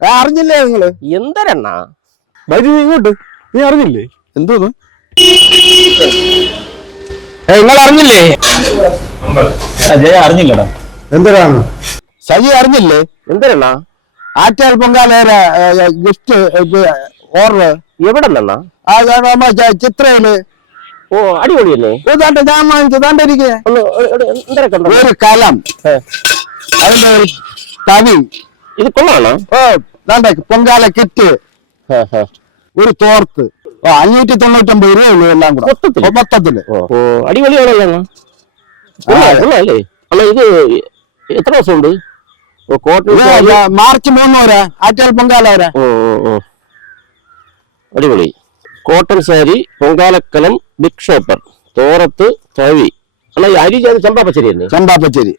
അറിഞ്ഞില്ലേ നിങ്ങള്? എന്തരണ്ണാ വരൂ ഇങ്ങോട്ട്. നീ അറിഞ്ഞില്ലേ? എന്തോന്ന് നിങ്ങൾ അറിഞ്ഞില്ലേ? അറിഞ്ഞില്ലടാ. എന്തരാണ് സജി അറിഞ്ഞില്ലേ? എന്തരണ്ണാ? ആറ്റാൽ പൊങ്കാല ഗിഫ്റ്റ് ഓർഡർ എവിടെ നിന്നാ? ചിത്രയില്. ഓ അടിപൊളിയല്ലേ? ഞാൻ വാങ്ങിച്ചതാണ്ടിരിക്കേ. ഒരു കലം, അതിന്റെ ഒരു തവി. ഇത് കൊള്ളാണോ? പൊങ്കാല കിറ്റ്, ഒരു തോർത്ത്. 599 രൂപയുള്ളൂ എല്ലാം കൂടെ മൊത്തത്തില്. അടിപൊളിയാണല്ലോ അല്ലേ? അല്ല ഇത് എത്ര ദിവസം ഉണ്ട്? മാർച്ച് 3 വരെ ആറ്റാൽ പൊങ്കാല വരെ. അടിപൊളി. കോട്ടൺ സാരി, പൊങ്കാലക്കലം, ബിഗ് ഷോപ്പർ, തോറത്ത്, തവി. അല്ല ഈ അരി ചമ്പാപ്പച്ചരി തന്നെ? ചമ്പാപ്പച്ചരി.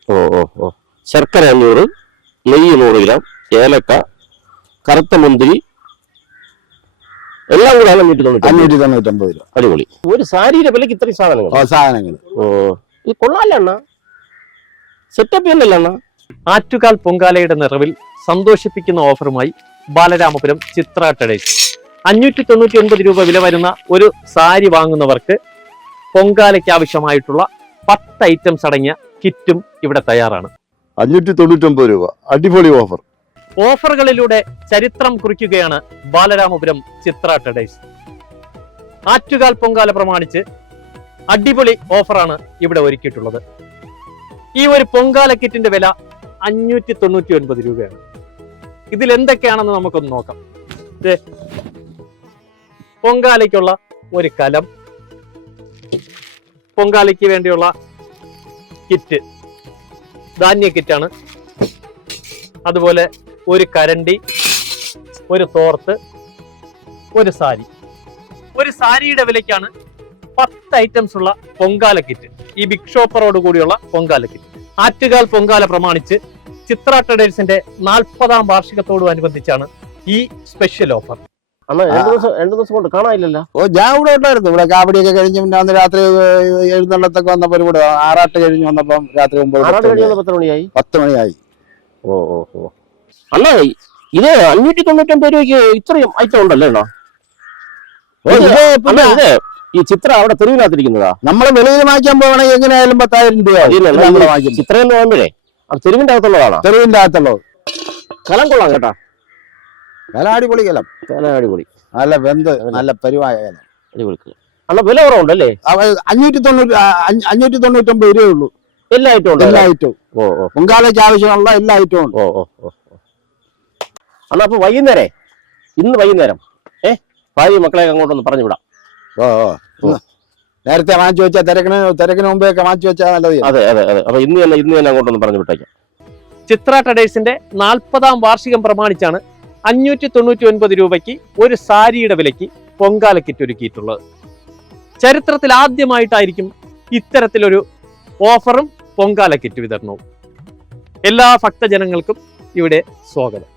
ശർക്കര 500, നെയ്യ് 100 ഗ്രാം, ഏലക്ക, കറുത്ത മുന്തിരി, എല്ലാം കൂടെ 599 രൂപ. അടിപൊളി. ഒരു സാരിയുടെ വിലക്ക് ഇത്രയും സാധനങ്ങൾ. ഇത് കൊള്ളാല്ല അണ്ണ, സെറ്റപ്പ് തന്നെയല്ല അണ്ണ. ആറ്റുകാൽ പൊങ്കാലയുടെ നിറവിൽ സന്തോഷിപ്പിക്കുന്ന ഓഫറുമായി ബാലരാമപുരം ചിത്ര ട്രേഡേഴ്സ്. 599 രൂപ വില വരുന്ന ഒരു സാരി വാങ്ങുന്നവർക്ക് പൊങ്കാലയ്ക്ക് ആവശ്യമായിട്ടുള്ള 10 ഐറ്റംസ് അടങ്ങിയ കിറ്റും ഇവിടെ തയ്യാറാണ്. 599 രൂപ. അടിപൊളി ഓഫർ. ഓഫറുകളിലൂടെ ചരിത്രം കുറിക്കുകയാണ് ബാലരാമപുരം ചിത്ര ട്രേഡേഴ്സ്. ആറ്റുകാൽ പൊങ്കാല പ്രമാണിച്ച് അടിപൊളി ഓഫറാണ് ഇവിടെ ഒരുക്കിയിട്ടുള്ളത്. ഈ ഒരു പൊങ്കാല കിറ്റിന്റെ വില 599 രൂപയാണ്. ഇതിൽ എന്തൊക്കെയാണെന്ന് നമുക്കൊന്ന് നോക്കാം. പൊങ്കാലയ്ക്കുള്ള ഒരു കലം, പൊങ്കാലയ്ക്ക് വേണ്ടിയുള്ള കിറ്റ്, ധാന്യ കിറ്റാണ്. അതുപോലെ ഒരു കരണ്ടി, ഒരു തോർത്ത്, ഒരു സാരി. ഒരു സാരിയുടെ വിലയ്ക്കാണ് 10 ഐറ്റംസ് ഉള്ള പൊങ്കാല കിറ്റ്, ഈ ബിഗ് ഷോപ്പറോട് കൂടിയുള്ള പൊങ്കാല കിറ്റ്. ആറ്റുകാൽ പൊങ്കാല പ്രമാണിച്ച് ചിത്ര ട്രേഡേഴ്സിന്റെ 40ാം വാർഷികത്തോടനുബന്ധിച്ചാണ് ഈ സ്പെഷ്യൽ ഓഫർ. രണ്ടു ദിവസം കൊണ്ട് കാണാനില്ലല്ലോ. ഞാൻ ഇവിടെ ഉണ്ടായിരുന്നു. ഇവിടെ കാവടിയൊക്കെ കഴിഞ്ഞ് പിന്നെ അന്ന് രാത്രി എഴുന്നള്ളത്തൊക്കെ വന്നപ്പോ ഇവിടെ ആറാട്ട് കഴിഞ്ഞ് വന്നപ്പം രാത്രി 10 മണിയായി. 10 മണിയായി. അല്ല ഇത് 599 രൂപയ്ക്ക് ഇത്രയും ഐറ്റം ഉണ്ടല്ലോ. ഈ ചിത്ര അവിടെ തെരുവിനകത്തിരിക്കുന്നതാ. നമ്മള് വെളിയിൽ വാങ്ങിക്കാൻ പോകണമെങ്കിൽ എങ്ങനെയായാലും 10,000 രൂപ. ചിത്ര എന്ന് പറയുമ്പോഴേ അത് തെരുവിന്റെ അകത്തുള്ളതാണ്. തെരുവിന്റെ അകത്തുള്ളത്. കലം കൊള്ളാം കേട്ടാ. കല അടിപൊളി കലം. അടിപൊളി. നല്ല വെന്ത് നല്ല പരിവായ കലം. അടിപൊളി. അല്ല വില കുറവുണ്ടല്ലേ? 599 രൂപയുള്ളൂ. എല്ലാ ഐറ്റവും ഉണ്ട്. എല്ലാ ഐറ്റവും. പൊങ്കാലയ്ക്ക് ആവശ്യമുള്ള എല്ലാ ഐറ്റവും ഉണ്ട്. അല്ല അപ്പൊ ഇന്ന് വൈകുന്നേരം ഭാര്യ മക്കളെ അങ്ങോട്ടൊന്ന് പറഞ്ഞു വിടാം. നേരത്തെ വാങ്ങിച്ചു വെച്ചാൽ തിരക്കിന് മുമ്പേയൊക്കെ വാങ്ങിച്ചു വെച്ചാൽ നല്ലത്. അതെ അതെ അതെ. അപ്പൊ ഇന്ന് തന്നെ അങ്ങോട്ടൊന്ന് പറഞ്ഞു വിട്ടേക്കാം. ചിത്ര ട്രേഡേഴ്സിന്റെ 40ാം വാർഷികം പ്രമാണിച്ചാണ് 599 രൂപയ്ക്ക് ഒരു സാരിയുടെ വിലയ്ക്ക് പൊങ്കാല കിറ്റ് ഒരുക്കിയിട്ടുള്ളത്. ചരിത്രത്തിൽ ആദ്യമായിട്ടായിരിക്കും ഇത്തരത്തിലൊരു ഓഫറും പൊങ്കാല കിറ്റ് വിതരണവും. എല്ലാ ഭക്തജനങ്ങൾക്കും ഇവിടെ സ്വാഗതം.